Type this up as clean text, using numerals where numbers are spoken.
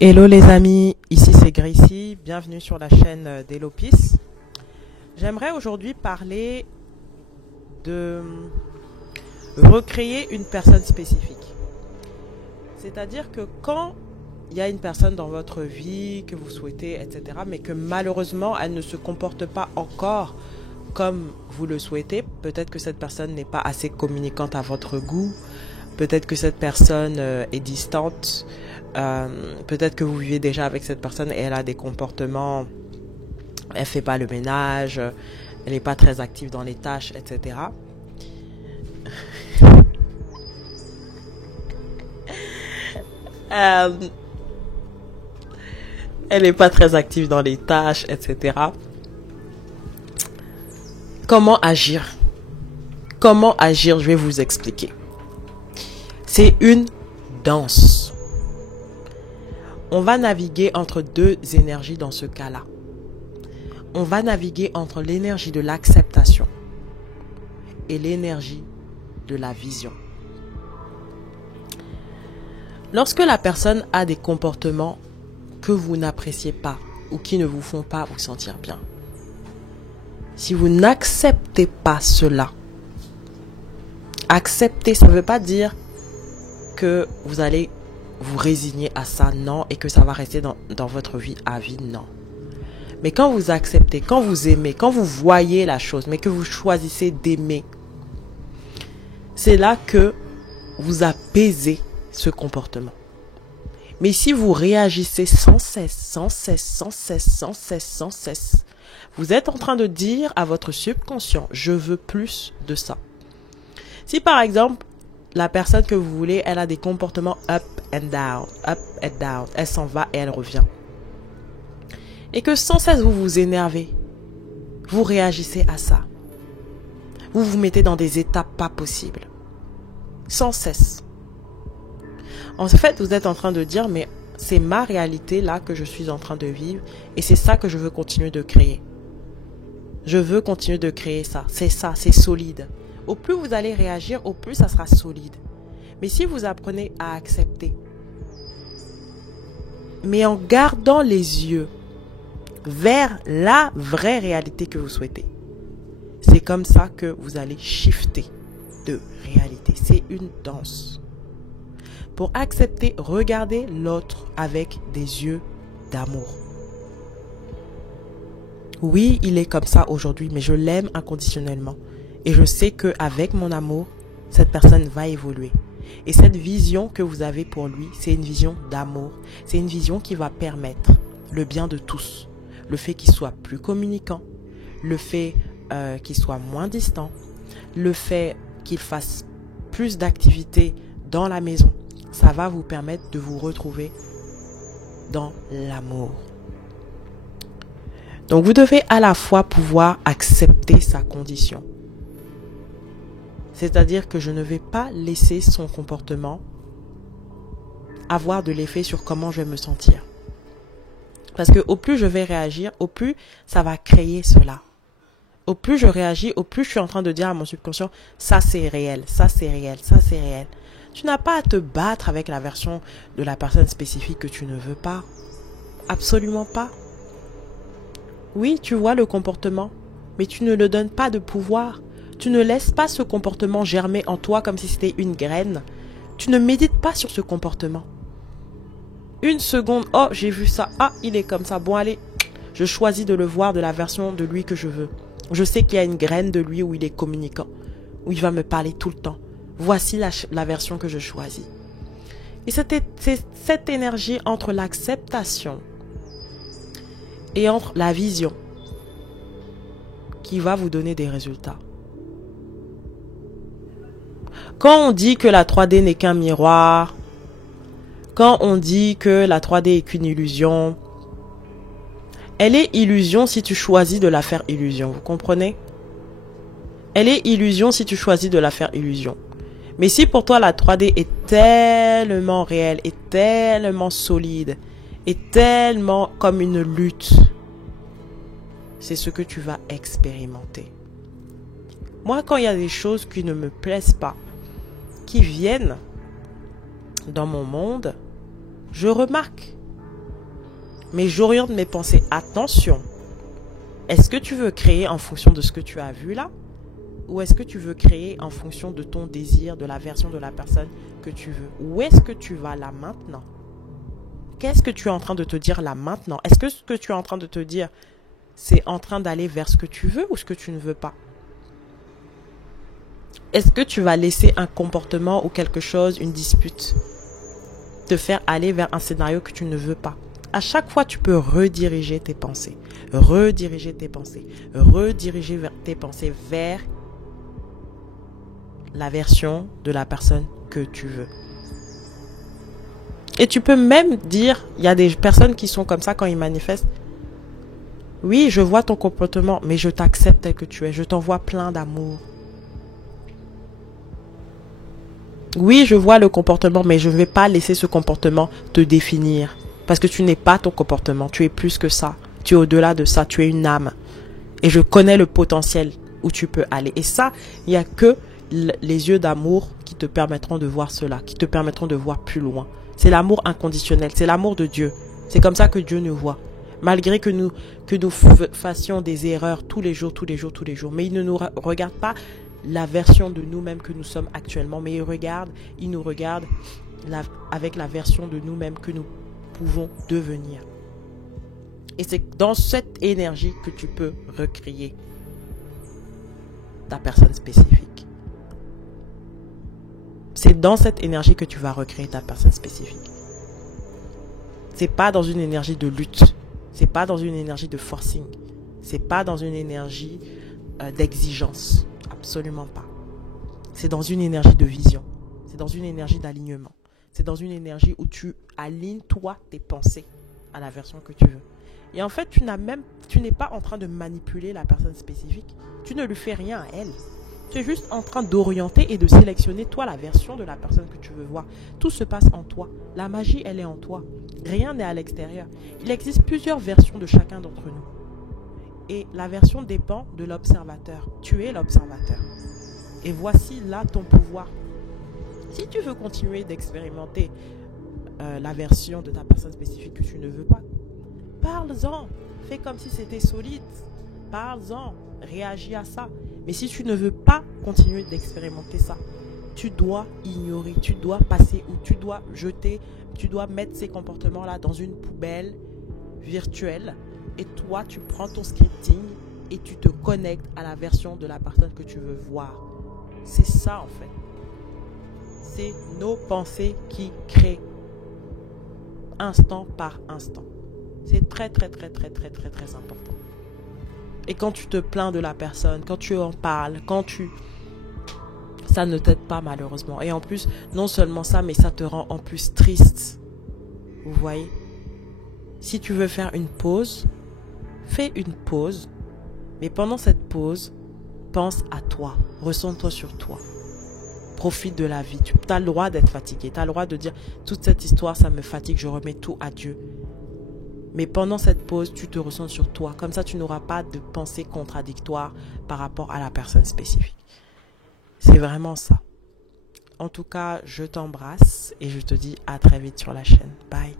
Hello les amis, ici c'est Gracie, bienvenue sur la chaîne d'Elopis. J'aimerais aujourd'hui parler de recréer une personne spécifique. C'est-à-dire que quand il y a une personne dans votre vie que vous souhaitez, etc., mais que malheureusement elle ne se comporte pas encore comme vous le souhaitez, peut-être que cette personne n'est pas assez communicante à votre goût, peut-être que cette personne est distante, peut-être que vous vivez déjà avec cette personne et elle a des comportements, elle fait pas le ménage, elle n'est pas très active dans les tâches, etc. Elle n'est pas très active dans les tâches, etc. Comment agir? Comment agir? Je vais vous expliquer. C'est une danse. On va naviguer entre deux énergies dans ce cas-là. On va naviguer entre l'énergie de l'acceptation et l'énergie de la vision. Lorsque la personne a des comportements que vous n'appréciez pas ou qui ne vous font pas vous sentir bien, si vous n'acceptez pas cela, accepter, ça ne veut pas dire que vous allez vous résigner à ça, non, et que ça va rester dans votre vie à vie, non. Mais quand vous acceptez, quand vous aimez, quand vous voyez la chose, mais que vous choisissez d'aimer, c'est là que vous apaisez ce comportement. Mais si vous réagissez sans cesse, vous êtes en train de dire à votre subconscient, je veux plus de ça. Si par exemple, la personne que vous voulez, elle a des comportements up and down, elle s'en va et elle revient. Et que sans cesse vous vous énervez, vous réagissez à ça. Vous vous mettez dans des étapes pas possibles. Sans cesse. En fait, vous êtes en train de dire, mais c'est ma réalité là que je suis en train de vivre et c'est ça que je veux continuer de créer. Je veux continuer de créer ça. C'est ça, c'est solide. Au plus vous allez réagir, au plus ça sera solide. Mais si vous apprenez à accepter, mais en gardant les yeux vers la vraie réalité que vous souhaitez, c'est comme ça que vous allez shifter de réalité. C'est une danse. Pour accepter, regardez l'autre avec des yeux d'amour. Oui, il est comme ça aujourd'hui, mais je l'aime inconditionnellement. Et je sais qu'avec mon amour, cette personne va évoluer. Et cette vision que vous avez pour lui, c'est une vision d'amour. C'est une vision qui va permettre le bien de tous. Le fait qu'il soit plus communicant, le fait qu'il soit moins distant, le fait qu'il fasse plus d'activités dans la maison. Ça va vous permettre de vous retrouver dans l'amour. Donc vous devez à la fois pouvoir accepter sa condition. C'est-à-dire que je ne vais pas laisser son comportement avoir de l'effet sur comment je vais me sentir. Parce que au plus je vais réagir, au plus ça va créer cela. Au plus je réagis, au plus je suis en train de dire à mon subconscient, ça c'est réel, ça c'est réel, ça c'est réel. Tu n'as pas à te battre avec la version de la personne spécifique que tu ne veux pas. Absolument pas. Oui, tu vois le comportement, mais tu ne le donnes pas de pouvoir. Tu ne laisses pas ce comportement germer en toi comme si c'était une graine. Tu ne médites pas sur ce comportement. Une seconde, oh j'ai vu ça, ah il est comme ça, bon allez, je choisis de le voir de la version de lui que je veux. Je sais qu'il y a une graine de lui où il est communicant, où il va me parler tout le temps. Voici la version que je choisis. Et c'est cette énergie entre l'acceptation et entre la vision qui va vous donner des résultats. Quand on dit que la 3D n'est qu'un miroir, quand on dit que la 3D est qu'une illusion, elle est illusion si tu choisis de la faire illusion, vous comprenez? Elle est illusion si tu choisis de la faire illusion. Mais si pour toi la 3D est tellement réelle, est tellement solide, est tellement comme une lutte, c'est ce que tu vas expérimenter. Moi, quand il y a des choses qui ne me plaisent pas, qui viennent dans mon monde, je remarque Mais j'oriente mes pensées. Attention. Est-ce que tu veux créer en fonction de ce que tu as vu là? Ou est-ce que tu veux créer en fonction de ton désir, de la version de la personne que tu veux? Où est-ce que tu vas là maintenant? Qu'est-ce que tu es en train de te dire là maintenant? Est-ce que ce que tu es en train de te dire, c'est en train d'aller vers ce que tu veux ou ce que tu ne veux pas? Est-ce que tu vas laisser un comportement ou quelque chose, une dispute, te faire aller vers un scénario que tu ne veux pas? À chaque fois, tu peux rediriger tes pensées, rediriger tes pensées, rediriger tes pensées vers la version de la personne que tu veux. Et tu peux même dire, il y a des personnes qui sont comme ça quand ils manifestent. Oui, je vois ton comportement, mais je t'accepte tel que tu es. Je t'envoie plein d'amour. Oui, je vois le comportement, mais je ne vais pas laisser ce comportement te définir. Parce que tu n'es pas ton comportement. Tu es plus que ça. Tu es au-delà de ça. Tu es une âme. Et je connais le potentiel où tu peux aller. Et ça, il n'y a que les yeux d'amour qui te permettront de voir cela, qui te permettront de voir plus loin. C'est l'amour inconditionnel, c'est l'amour de Dieu. C'est comme ça que Dieu nous voit. Malgré que nous fassions des erreurs tous les jours. Mais il ne nous regarde pas la version de nous-mêmes que nous sommes actuellement, mais il nous regarde avec la version de nous-mêmes que nous pouvons devenir. Et c'est dans cette énergie que tu peux recréer ta personne spécifique. C'est dans cette énergie que tu vas recréer ta personne spécifique. C'est pas dans une énergie de lutte. C'est pas dans une énergie de forcing. C'est pas dans une énergie d'exigence. Absolument pas. C'est dans une énergie de vision. C'est dans une énergie d'alignement. C'est dans une énergie où tu alignes toi tes pensées à la version que tu veux. Et en fait, tu n'es pas en train de manipuler la personne spécifique. Tu ne lui fais rien à elle. Tu es juste en train d'orienter et de sélectionner toi la version de la personne que tu veux voir. Tout se passe en toi. La magie, elle est en toi. Rien n'est à l'extérieur. Il existe plusieurs versions de chacun d'entre nous. Et la version dépend de l'observateur. Tu es l'observateur. Et voici là ton pouvoir. Si tu veux continuer d'expérimenter la version de ta personne spécifique que tu ne veux pas, parle-en. Fais comme si c'était solide. Parle-en. Réagis à ça. Mais si tu ne veux pas continuer d'expérimenter ça, tu dois ignorer, tu dois passer ou tu dois jeter, tu dois mettre ces comportements-là dans une poubelle virtuelle. Et toi, tu prends ton scripting et tu te connectes à la version de la personne que tu veux voir. C'est ça en fait. C'est nos pensées qui créent instant par instant. C'est très important. Et quand tu te plains de la personne, quand tu en parles, ça ne t'aide pas malheureusement. Et en plus, non seulement ça, mais ça te rend en plus triste. Vous voyez? Si tu veux faire une pause, fais une pause. Mais pendant cette pause, pense à toi. Ressens-toi sur toi. Profite de la vie. Tu as le droit d'être fatigué. Tu as le droit de dire, toute cette histoire, ça me fatigue, je remets tout à Dieu. Mais pendant cette pause, tu te ressens sur toi. Comme ça, tu n'auras pas de pensée contradictoire par rapport à la personne spécifique. C'est vraiment ça. En tout cas, je t'embrasse et je te dis à très vite sur la chaîne. Bye.